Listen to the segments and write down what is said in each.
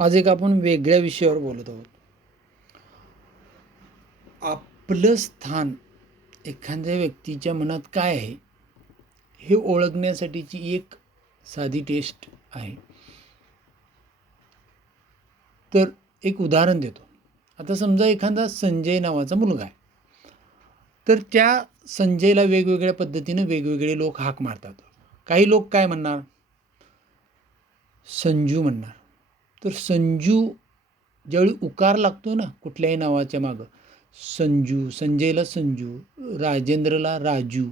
आज एक आपण वेगळ्या विषयावर बोलत आहोत. आपलं स्थान एखाद्या व्यक्तीच्या मनात काय आहे हे ओळखण्यासाठीची एक साधी टेस्ट आहे. तर एक उदाहरण देतो. आता समजा एखादा संजय नावाचा मुलगा आहे. तर त्या संजयला वेगवेगळ्या पद्धतीनं वेगवेगळे लोक हाक मारतात. काही लोक काय म्हणणार? संजू म्हणणार. तर संजू ज्यावेळी उकार लागतो ना कुठल्याही नावाच्या मागं संजू संजयला संजू राजेंद्रला राजू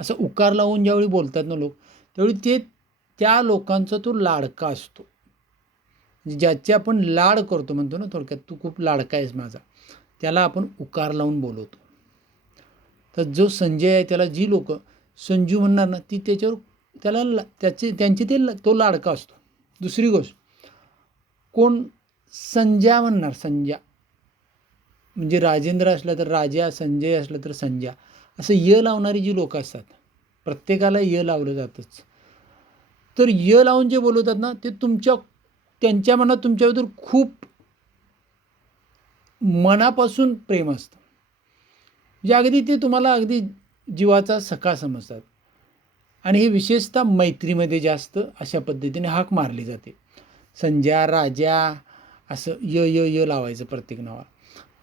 असं उकार लावून ज्यावेळी बोलतात ना लोक त्यावेळी ते त्या लोकांचा तो लाडका असतो. म्हणजे ज्याचे आपण लाड करतो म्हणतो ना थोडक्यात तू खूप लाडका आहेस माझा. त्याला आपण उकार लावून बोलवतो. तर जो संजय आहे त्याला जी लोक संजू म्हणणार ना ती त्याच्यावर त्याला ला- त्याचे त्यांची ते तो लाडका असतो. दुसरी गोष्ट कोण संज्या म्हणणार? संज्या म्हणजे राजेंद्र असला तर राजा संजय असलं तर संज्या असं य लावणारी जी लोकं असतात प्रत्येकाला य लावलं जातंच. तर य लावून जे बोलवतात ना ते तुमच्या त्यांच्या मनात तुमच्याबद्दल खूप मनापासून प्रेम असतं. म्हणजे अगदी ते तुम्हाला अगदी जीवाचा सखा समजतात. आणि हे विशेषतः मैत्रीमध्ये जास्त अशा पद्धतीने हाक मारली जाते. संज्या राजा असं य य य लावायचं प्रत्येक नावा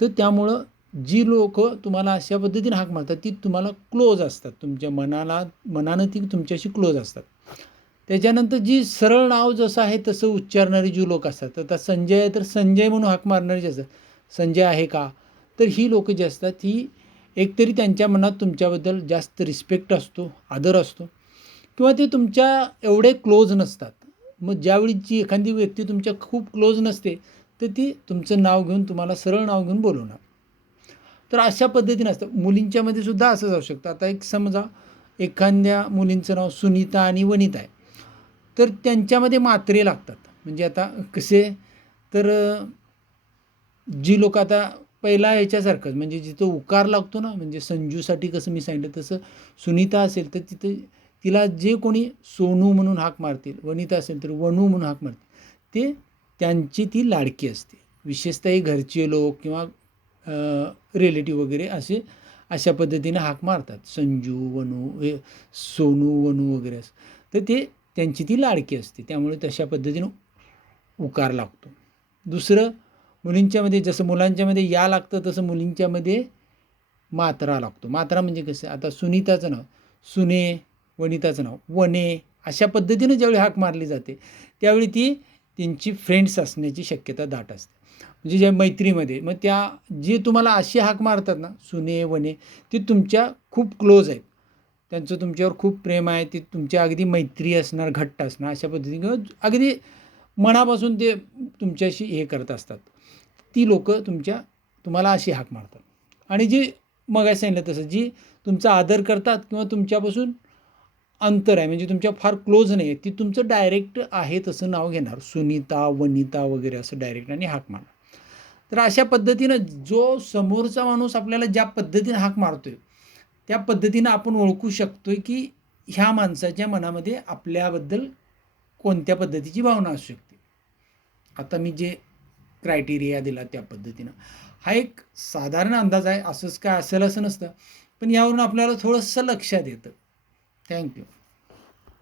तर त्यामुळं जी लोक तुम्हाला अशा पद्धतीने हाक मारतात ती तुम्हाला क्लोज असतात. तुमच्या मनाला मनानं ती तुमच्याशी क्लोज असतात. त्याच्यानंतर जी सरळ नाव जसं आहे तसं उच्चारणारी जी लोक असतात तर आता संजय तर संजय म्हणून हाक मारणारी जे असतात संजय आहे का? तर ही लोकं जी असतात ही एकतरी त्यांच्या मनात तुमच्याबद्दल जास्त रिस्पेक्ट असतो आदर असतो. किंवा ते तुमच्या एवढे क्लोज नसतात. मग ज्यावेळी जी एखादी व्यक्ती तुमच्या खूप क्लोज नसते तर ती तुमचं नाव घेऊन तुम्हाला सरळ नाव घेऊन बोलवणार. तर अशा पद्धतीने असतं मुलींच्यामध्ये सुद्धा असं जाऊ शकतं. आता एक समजा एखाद्या मुलींचं नाव सुनीता आणि वनिता आहे. तर त्यांच्यामध्ये मात्रे लागतात. म्हणजे आता कसे? तर जी लोक आता पहिला याच्यासारखंच. म्हणजे जिथं उकार लागतो ना म्हणजे संजूसाठी कसं मी सांगितलं तसं सुनीता असेल तर तिथं तिला जे कोणी सोनू म्हणून हाक मारतील वनिता असेल तर वनू म्हणून हाक मारतील ते त्यांची ती लाडकी असते. विशेषतः हे घरचे लोक किंवा रिलेटिव्ह वगैरे असे अशा पद्धतीने हाक मारतात. संजू वनू हे सोनू वनू वगैरे असं. तर ते त्यांची ती लाडकी असते. त्यामुळे तशा पद्धतीनं उकार लागतो. दुसरं मुलींच्यामध्ये जसं मुलांच्यामध्ये या लागतं तसं मुलींच्यामध्ये मात्रा लागतो. मात्रा म्हणजे कसं? आता सुनीताचं नाव. सुने वनिताचं नाव. वने अशा पद्धतीनं ज्यावेळी हाक मारली जाते त्यावेळी ती त्यांची फ्रेंड्स असण्याची शक्यता दाट असते. म्हणजे ज्या मैत्रीमध्ये मग त्या जे तुम्हाला अशी हाक मारतात ना सुने वने ते तुमच्या खूप क्लोज आहेत. त्यांचं तुमच्यावर खूप प्रेम आहे ते तुमच्या अगदी मैत्री असणार घट्ट असणार अशा पद्धतीने किंवा अगदी मनापासून ते तुमच्याशी हे करत असतात. ती लोकं तुमच्या तुम्हाला अशी हाक मारतात. आणि जी मग सांगितलं तसं जी तुमचा आदर करतात किंवा तुमच्यापासून अंतर आहे. म्हणजे तुमच्या फार क्लोज नाही आहे ती तुमचं डायरेक्ट आहे तसं नाव घेणार. सुनीता वनिता वगैरे असं डायरेक्ट आणि हाक मारणार. तर अशा पद्धतीनं जो समोरचा माणूस आपल्याला ज्या पद्धतीनं हाक मारतोय त्या पद्धतीनं आपण ओळखू शकतोय की ह्या माणसाच्या मनामध्ये आपल्याबद्दल कोणत्या पद्धतीची भावना असू शकते. आता मी जे क्रायटेरिया दिला त्या पद्धतीनं. हा एक साधारण अंदाज आहे. असंच काय असेल असं नसतं. पण यावरून आपल्याला थोडंसं लक्षात येतं Thank you.